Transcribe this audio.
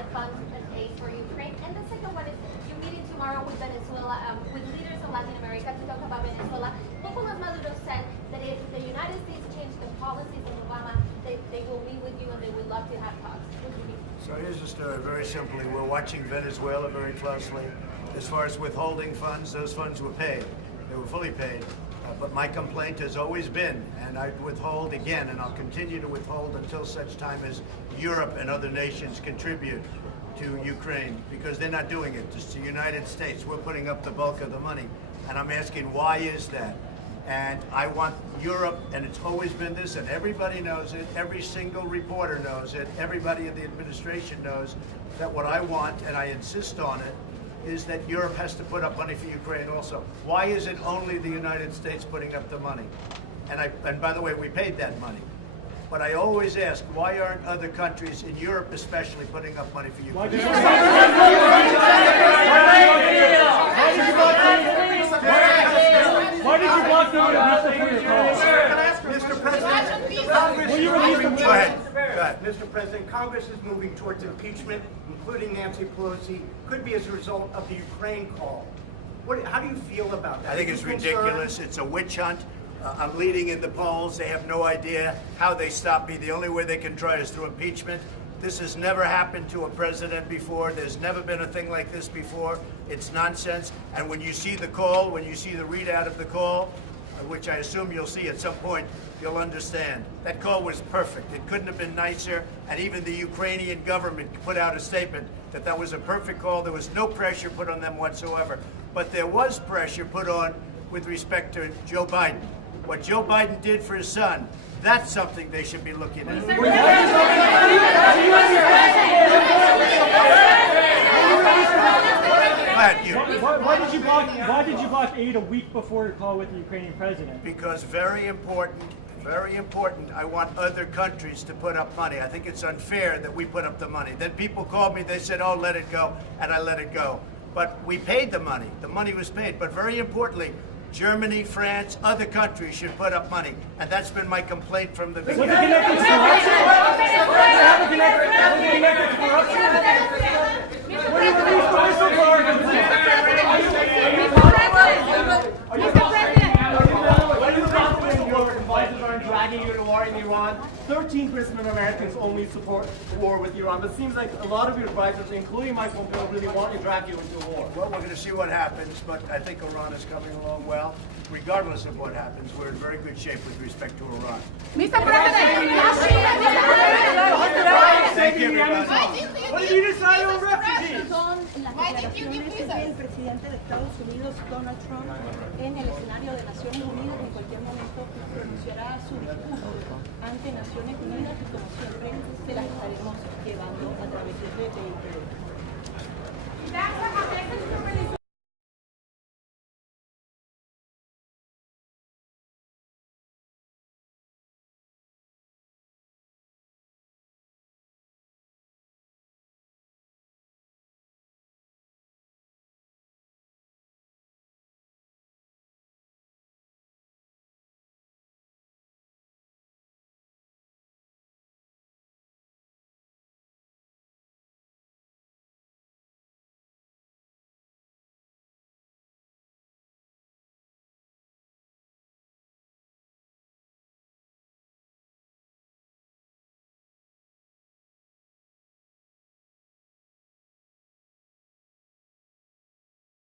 the funds and aid for Ukraine? And the second one is, you're meeting tomorrow with Venezuela, with leaders of Latin America to talk about Venezuela. Nicolas Maduro said that if the United States change the policies of Obama, they will meet with you and they would love to have talks. What do you mean? So here's the story, very simply. We're watching Venezuela very closely. As far as withholding funds, those funds were paid. They were fully paid. But my complaint has always been, and I withhold again, and I'll continue to withhold until such time as Europe and other nations contribute to Ukraine, because they're not doing it. It's the United States. We're putting up the bulk of the money. And I'm asking, why is that? And I want Europe, and it's always been this, and everybody knows it, every single reporter knows it, everybody in the administration knows that what I want, and I insist on it, is that Europe has to put up money for Ukraine also. Why is it only the United States putting up the money? And by the way, we paid that money. But I always ask, why aren't other countries, in Europe especially, putting up money for Ukraine? Why did you block the Mr. President, Congress Go ahead. Mr. President, Congress is moving towards impeachment, including Nancy Pelosi, could be as a result of the Ukraine call. How do you feel about that? I think it's ridiculous. It's a witch hunt. I'm leading in the polls. They have no idea how they stop me. The only way they can try is through impeachment. This has never happened to a president before. There's never been a thing like this before. It's nonsense. And when you see the call, when you see the readout of the call, which I assume you'll see at some point, you'll understand. That call was perfect. It couldn't have been nicer. And even the Ukrainian government put out a statement that that was a perfect call. There was no pressure put on them whatsoever. But there was pressure put on with respect to Joe Biden. What Joe Biden did for his son, that's something they should be looking at. Why did you block aid a week before your call with the Ukrainian president? Because very important, I want other countries to put up money. I think it's unfair that we put up the money. Then people called me, they said, oh, let it go, and I let it go. But we paid the money. The money was paid. But very importantly, Germany, France, other countries should put up money. And that's been my complaint from the beginning. Dragging you to war in Iran. 13% of Americans only support war with Iran. But it seems like a lot of your advisors, including Mike Pompeo, really want to drag you into war. Well, we're going to see what happens, but I think Iran is coming along well. Regardless of what happens, we're in very good shape with respect to Iran. Mr. President, Thank you, everybody. What did you decide on refugees? Son las declaraciones del presidente de Estados Unidos, Donald Trump, en el escenario de Naciones Unidas. En cualquier momento pronunciará su discurso ante Naciones Unidas y, como siempre, se las estaremos llevando a través de TVI.